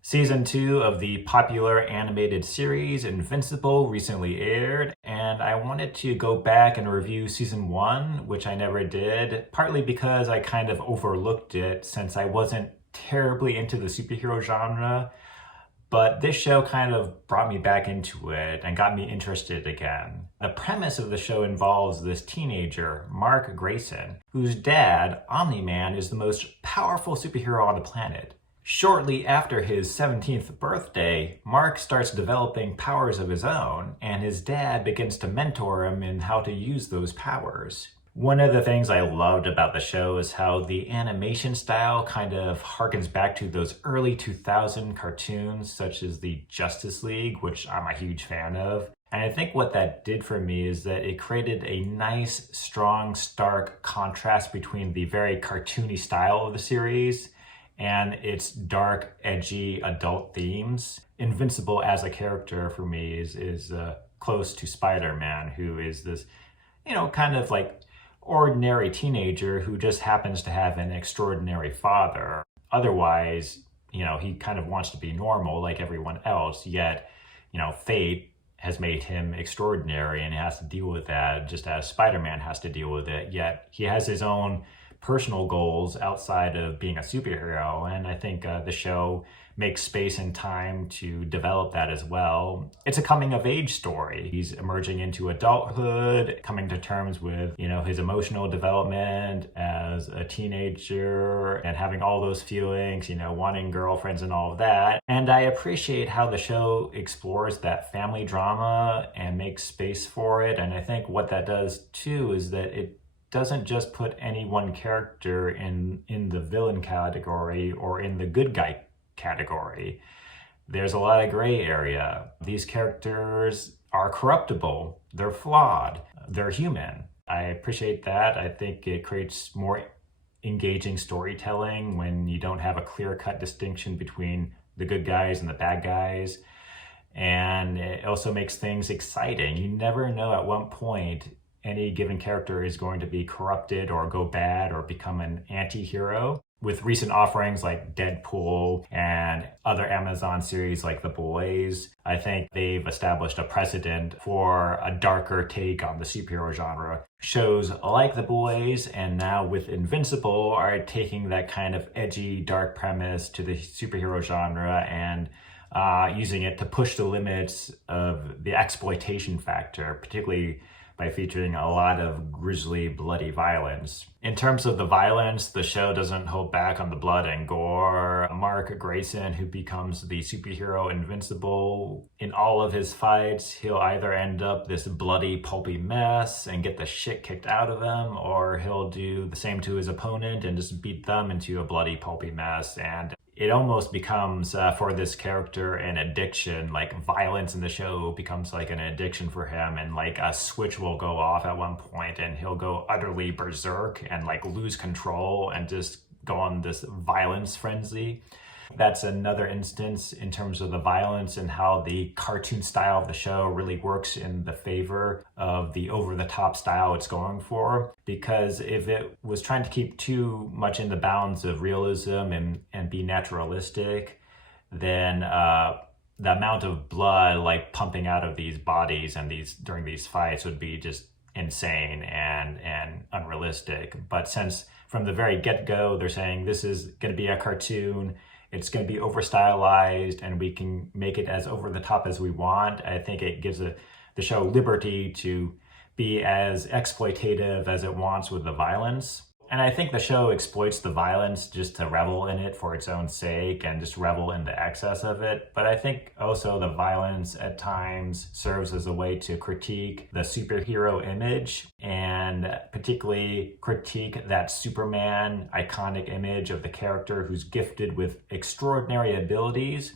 Season 2 of the popular animated series Invincible recently aired, and I wanted to go back and review Season 1, which I never did, partly because I kind of overlooked it since I wasn't terribly into the superhero genre. But this show kind of brought me back into it and got me interested again. The premise of the show involves this teenager, Mark Grayson, whose dad, Omni-Man, is the most powerful superhero on the planet. Shortly after his 17th birthday, Mark starts developing powers of his own, and his dad begins to mentor him in how to use those powers. One of the things I loved about the show is how the animation style kind of harkens back to those early 2000 cartoons, such as the Justice League, which I'm a huge fan of. And I think what that did for me is that it created a nice, strong, stark contrast between the very cartoony style of the series and its dark, edgy adult themes. Invincible as a character for me is close to Spider-Man, who is this, kind of like ordinary teenager who just happens to have an extraordinary father. Otherwise, he kind of wants to be normal like everyone else, yet, fate has made him extraordinary and he has to deal with that just as Spider-Man has to deal with it. Yet he has his own personal goals outside of being a superhero, and I think the show makes space and time to develop that as well. It's a coming of age story. He's emerging into adulthood, coming to terms with, his emotional development as a teenager and having all those feelings, wanting girlfriends and all of that. And I appreciate how the show explores that family drama and makes space for it. And I think what that does too is that it doesn't just put any one character in the villain category or in the good guy category. There's a lot of gray area. These characters are corruptible, they're flawed, they're human. I appreciate that. I think it creates more engaging storytelling when you don't have a clear-cut distinction between the good guys and the bad guys. And it also makes things exciting. You never know at what point any given character is going to be corrupted or go bad or become an anti-hero. With recent offerings like Deadpool and other Amazon series like The Boys, I think they've established a precedent for a darker take on the superhero genre. Shows like The Boys and now with Invincible are taking that kind of edgy, dark premise to the superhero genre and using it to push the limits of the exploitation factor, particularly by featuring a lot of grisly, bloody violence. In terms of the violence, the show doesn't hold back on the blood and gore. Mark Grayson, who becomes the superhero Invincible, in all of his fights, he'll either end up this bloody, pulpy mess and get the shit kicked out of him, or he'll do the same to his opponent and just beat them into a bloody, pulpy mess. And it almost becomes, for this character, an addiction. Like, violence in the show becomes like an addiction for him, and like a switch will go off at one point and he'll go utterly berserk and like lose control and just go on this violence frenzy. That's another instance in terms of the violence and how the cartoon style of the show really works in the favor of the over-the-top style it's going for. Because if it was trying to keep too much in the bounds of realism and be naturalistic, then the amount of blood like pumping out of these bodies and during these fights would be just insane and unrealistic. But since from the very get-go they're saying this is going to be a cartoon, it's going to be over stylized, and we can make it as over the top as we want, I think it gives the show liberty to be as exploitative as it wants with the violence. And I think the show exploits the violence just to revel in it for its own sake and just revel in the excess of it. But I think also the violence at times serves as a way to critique the superhero image, and particularly critique that Superman iconic image of the character who's gifted with extraordinary abilities,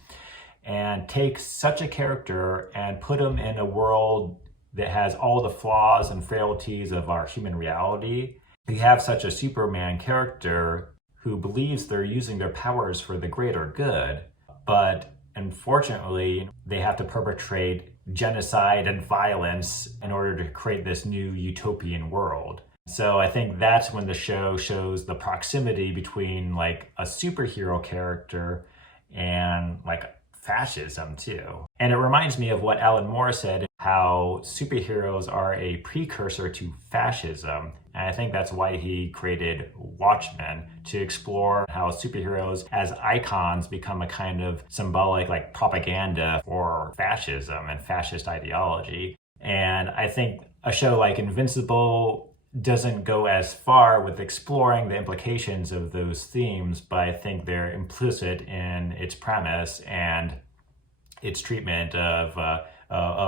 and take such a character and put him in a world that has all the flaws and frailties of our human reality. You have such a Superman character who believes they're using their powers for the greater good, but unfortunately, they have to perpetrate genocide and violence in order to create this new utopian world. So I think that's when the show shows the proximity between like a superhero character and like fascism too. And it reminds me of what Alan Moore said, how superheroes are a precursor to fascism. And I think that's why he created Watchmen, to explore how superheroes as icons become a kind of symbolic like propaganda for fascism and fascist ideology. And I think a show like Invincible doesn't go as far with exploring the implications of those themes, but I think they're implicit in its premise and its treatment of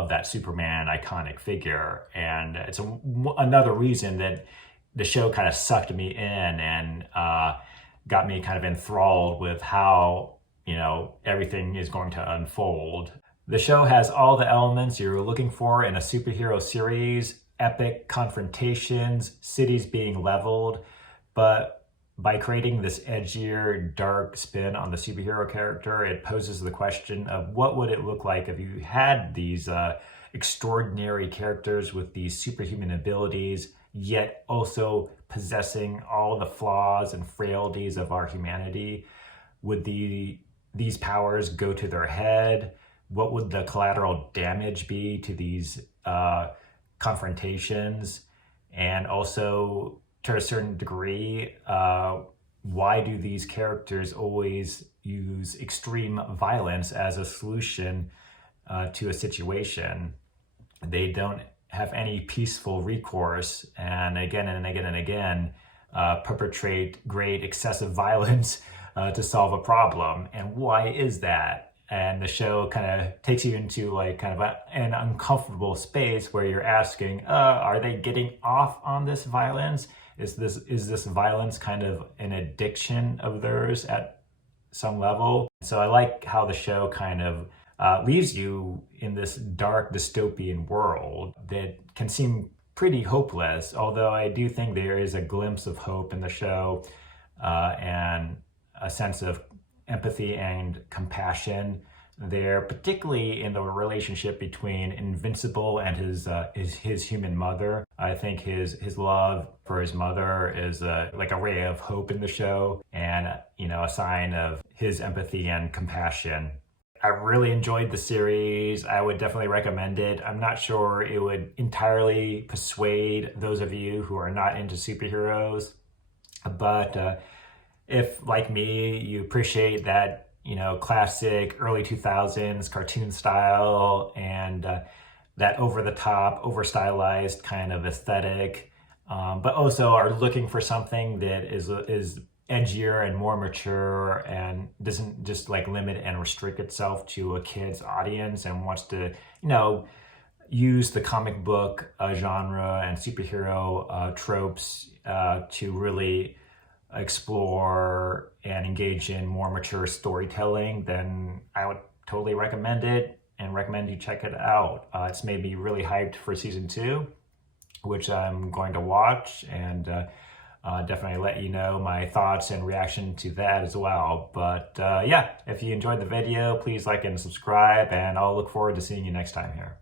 that Superman iconic figure. And it's another reason that the show kind of sucked me in and got me kind of enthralled with how, you know, everything is going to unfold. The show has all the elements you're looking for in a superhero series: epic confrontations, cities being leveled, but by creating this edgier, dark spin on the superhero character, it poses the question of what would it look like if you had these extraordinary characters with these superhuman abilities, yet also possessing all the flaws and frailties of our humanity? Would these powers go to their head? What would the collateral damage be to these confrontations? And also, to a certain degree, why do these characters always use extreme violence as a solution to a situation? They don't have any peaceful recourse, and again and again and again perpetrate great excessive violence to solve a problem. And why is that? And the show kind of takes you into like kind of an uncomfortable space where you're asking, are they getting off on this violence? Is this violence kind of an addiction of theirs at some level? So I like how the show kind of leaves you in this dark dystopian world that can seem pretty hopeless, although I do think there is a glimpse of hope in the show and a sense of empathy and compassion there, particularly in the relationship between Invincible and his human mother. I think his love for his mother is like a ray of hope in the show, and you know, a sign of his empathy and compassion. I really enjoyed the series. I would definitely recommend it. I'm not sure it would entirely persuade those of you who are not into superheroes, but if, like me, you appreciate that, you know, classic early 2000s cartoon style and that over-the-top, over-stylized kind of aesthetic, but also are looking for something that is edgier and more mature and doesn't just like limit and restrict itself to a kid's audience and wants to, you know, use the comic book genre and superhero tropes to really explore and engage in more mature storytelling, then I would totally recommend it and recommend you check it out. It's made me really hyped for season 2, which I'm going to watch, and definitely let you know my thoughts and reaction to that as well. But yeah, if you enjoyed the video, please like and subscribe, and I'll look forward to seeing you next time here.